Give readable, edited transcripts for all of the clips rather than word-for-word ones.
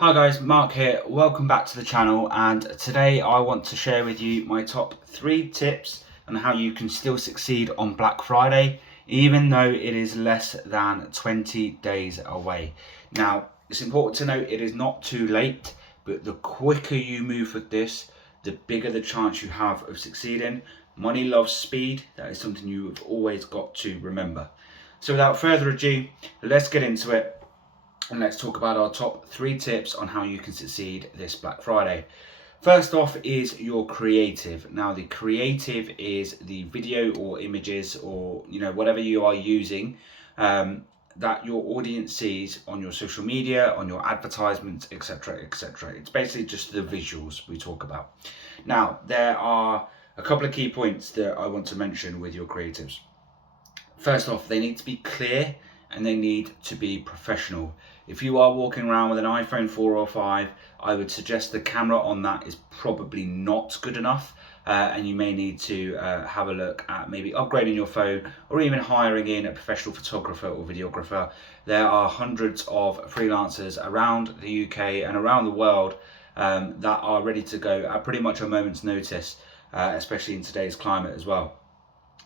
Hi guys, Mark here. Welcome back to the channel, and today I want to share with you my top 3 tips on how you can still succeed on Black Friday even though it is less than 20 days away. Now, it's important to note it is not too late, but the quicker you move with this, the bigger the chance you have of succeeding. Money loves speed. That is something you have always got to remember. So without further ado, let's get into it. And let's talk about our top 3 tips on how you can succeed this Black Friday. First off is your creative. Now, the creative is the video or images or whatever you are using that your audience sees on your social media, on your advertisements, etc., etc. It's basically just the visuals we talk about. Now, there are a couple of key points that I want to mention with your creatives. First off, they need to be clear and they need to be professional. If you are walking around with an iPhone 4 or 5, I would suggest the camera on that is probably not good enough, and you may need to have a look at maybe upgrading your phone or even hiring in a professional photographer or videographer. There are hundreds of freelancers around the UK and around the world that are ready to go at pretty much a moment's notice, especially in today's climate as well.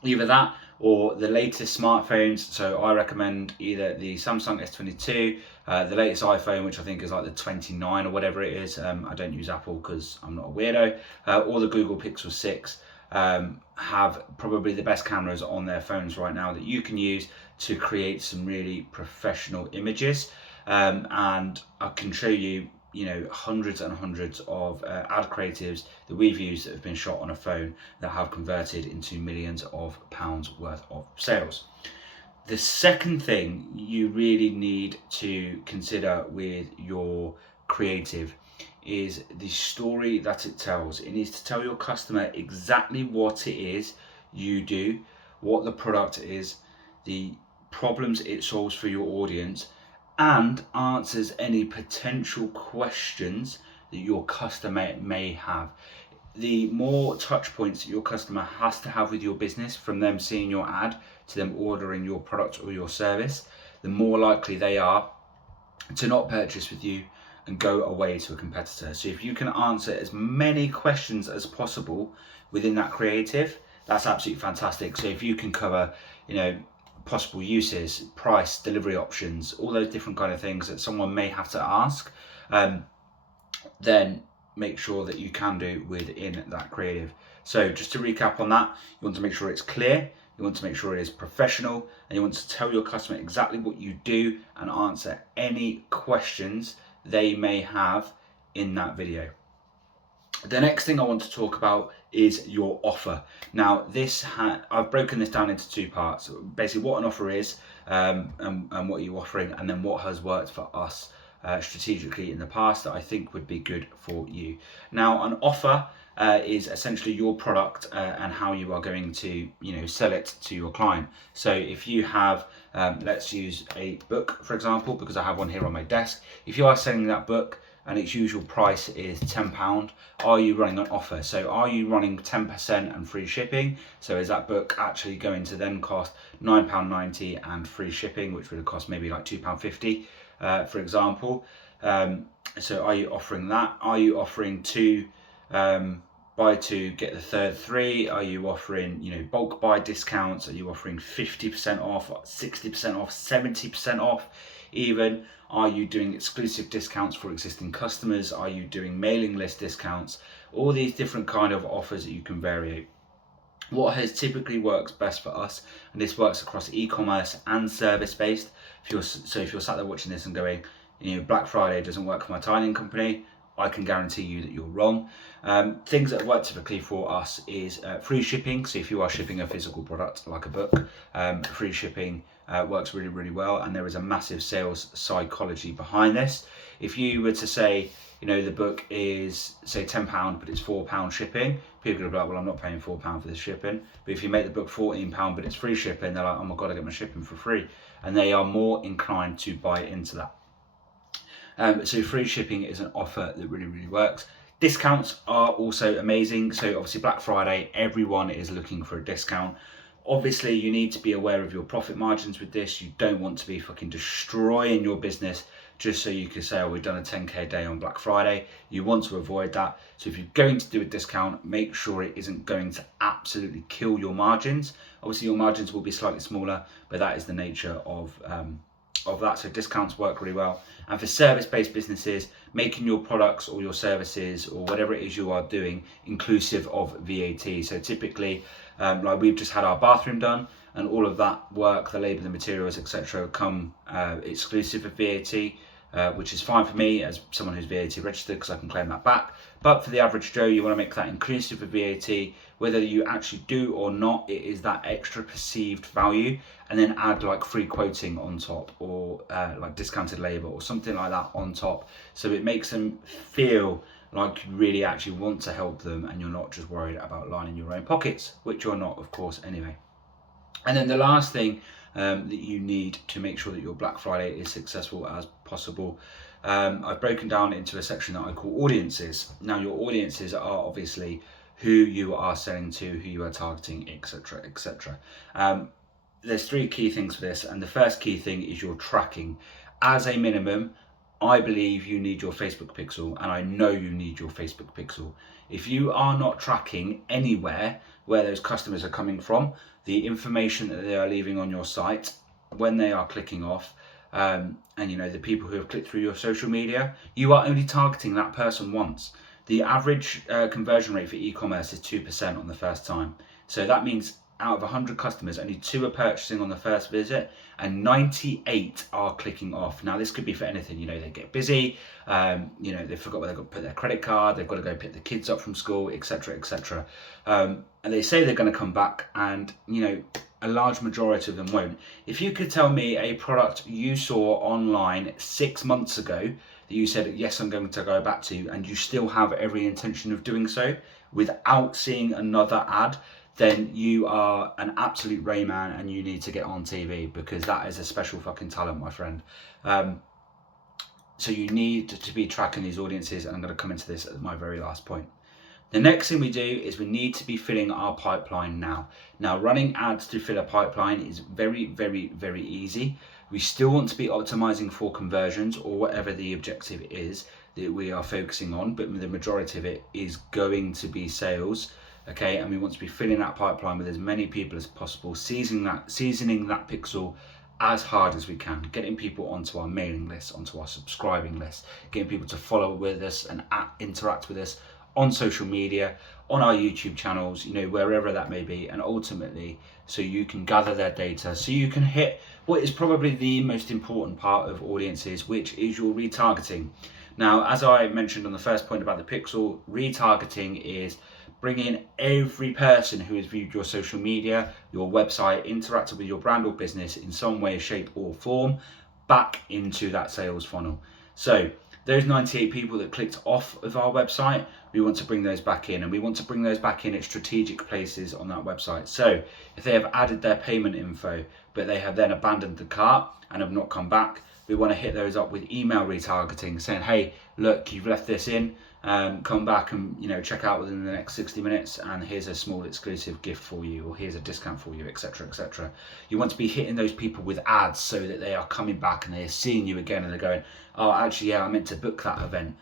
Either that or the latest smartphones. So I recommend either the Samsung S22, the latest iPhone, which I think is like the 29 or whatever it is. I don't use Apple because I'm not a weirdo. Or the Google Pixel 6 have probably the best cameras on their phones right now that you can use to create some really professional images. And I can show you hundreds and hundreds of ad creatives that we've used that have been shot on a phone that have converted into millions of pounds worth of sales. The second thing you really need to consider with your creative is the story that it tells. It needs to tell your customer exactly what it is you do, what the product is, the problems it solves for your audience, and answers any potential questions that your customer may have. The more touch points that your customer has to have with your business, from them seeing your ad to them ordering your product or your service, the more likely they are to not purchase with you and go away to a competitor. So if you can answer as many questions as possible within that creative, that's absolutely fantastic. So if you can cover, possible uses, price, delivery options, all those different kind of things that someone may have to ask, then make sure that you can do within that creative. So just to recap on that, you want to make sure it's clear, you want to make sure it is professional, and you want to tell your customer exactly what you do and answer any questions they may have in that video. The next thing I want to talk about is your offer. Now, I've broken this down into 2 parts. Basically, what an offer is and what you're offering, and then what has worked for us strategically in the past that I think would be good for you. Now, an offer is essentially your product and how you are going to sell it to your client. So if you have, let's use a book, for example, because I have one here on my desk. If you are selling that book, and its usual price is £10, are you running an offer? So are you running 10% and free shipping? So is that book actually going to then cost £9.90 and free shipping, which would have cost maybe like £2.50, for example? So are you offering that? Are you offering buy 2 get the third 3? Are you offering bulk buy discounts? Are you offering 50% off, 60% off, 70% off even? Are you doing exclusive discounts for existing customers? Are you doing mailing list discounts? All these different kind of offers that you can vary. What has typically works best for us, and this works across e-commerce and service-based. If you're sat there watching this and going, Black Friday doesn't work for my tiling company, I can guarantee you that you're wrong. Things that work typically for us is free shipping. So if you are shipping a physical product like a book, free shipping works really, really well, and there is a massive sales psychology behind this. If you were to say, the book is say £10, but it's £4 shipping, people are like, well, I'm not paying £4 for this shipping. But if you make the book £14, but it's free shipping, they're like, oh my God, I get my shipping for free. And they are more inclined to buy into that. So free shipping is an offer that really, really works. Discounts are also amazing. So obviously Black Friday, everyone is looking for a discount. Obviously, you need to be aware of your profit margins with this. You don't want to be fucking destroying your business just so you can say, oh, we've done a 10k day on Black Friday. You want to avoid that. So if you're going to do a discount, make sure it isn't going to absolutely kill your margins. Obviously, your margins will be slightly smaller, but that is the nature of that. So discounts work really well. And for service-based businesses, making your products or your services or whatever it is you are doing inclusive of VAT. So typically, like we've just had our bathroom done, and all of that work, the labour, the materials, etc., come exclusive of VAT. Which is fine for me as someone who's VAT registered, because I can claim that back. But for the average Joe, you want to make that inclusive of VAT. Whether you actually do or not, it is that extra perceived value, and then add like free quoting on top, or like discounted labour or something like that on top, so it makes them feel like you really actually want to help them and you're not just worried about lining your own pockets, which you're not, of course, anyway. And then the last thing that you need to make sure that your Black Friday is successful as possible, I've broken down into a section that I call audiences. Now, your audiences are obviously who you are selling to, who you are targeting, etc., etc. There's 3 key things for this, and the first key thing is your tracking. As a minimum, I believe you need your Facebook pixel, and I know you need your Facebook pixel. If you are not tracking anywhere where those customers are coming from, the information that they are leaving on your site, when they are clicking off, and you know, the people who have clicked through your social media, you are only targeting that person once. The average conversion rate for e-commerce is 2% on the first time. So that means out of 100 customers, only 2 are purchasing on the first visit, and 98 are clicking off. Now, this could be for anything. You know, they get busy, you know, they forgot where they've got to put their credit card, they've got to go pick the kids up from school, etc., etc. And they say they're going to come back, and, you know, a large majority of them won't. If you could tell me a product you saw online 6 months ago that you said, yes, I'm going to go back to, and you still have every intention of doing so without seeing another ad, then you are an absolute Rayman and you need to get on TV, because that is a special fucking talent, my friend. So you need to be tracking these audiences, and I'm going to come into this at my very last point. The next thing we do is we need to be filling our pipeline now. Now, running ads to fill a pipeline is very, very, very easy. We still want to be optimizing for conversions, or whatever the objective is that we are focusing on, but the majority of it is going to be sales. Okay, and we want to be filling that pipeline with as many people as possible, seasoning that pixel as hard as we can, getting people onto our mailing list, onto our subscribing list, getting people to follow with us and interact with us on social media, on our YouTube channels, you know, wherever that may be, and ultimately so you can gather their data, so you can hit what is probably the most important part of audiences, which is your retargeting. Now, as I mentioned on the first point about the pixel, retargeting is bringing every person who has viewed your social media, your website, interacted with your brand or business in some way, shape or form back into that sales funnel. So those 98 people that clicked off of our website, we want to bring those back in, and we want to bring those back in at strategic places on that website. So if they have added their payment info, but they have then abandoned the cart and have not come back, we want to hit those up with email retargeting, saying, hey, look, you've left this in, come back and, you know, check out within the next 60 minutes, and here's a small exclusive gift for you, or here's a discount for you, etc., etc. You want to be hitting those people with ads so that they are coming back and they are seeing you again, and they're going, oh, actually, yeah, I meant to book that event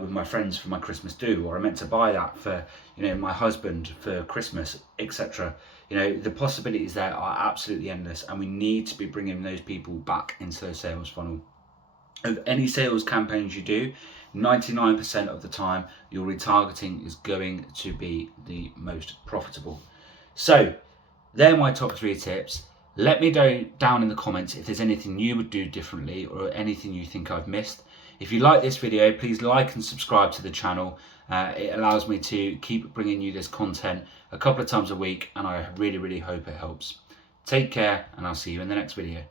with my friends for my Christmas do, or I meant to buy that for, you know, my husband for Christmas, etc. You know, the possibilities there are absolutely endless, and we need to be bringing those people back into the sales funnel. Of any sales campaigns you do, 99% of the time, your retargeting is going to be the most profitable. So, they're my top 3 tips. Let me know down in the comments if there's anything you would do differently, or anything you think I've missed. If you like this video, please like and subscribe to the channel. It allows me to keep bringing you this content a couple of times a week, and I really, really hope it helps. Take care, and I'll see you in the next video.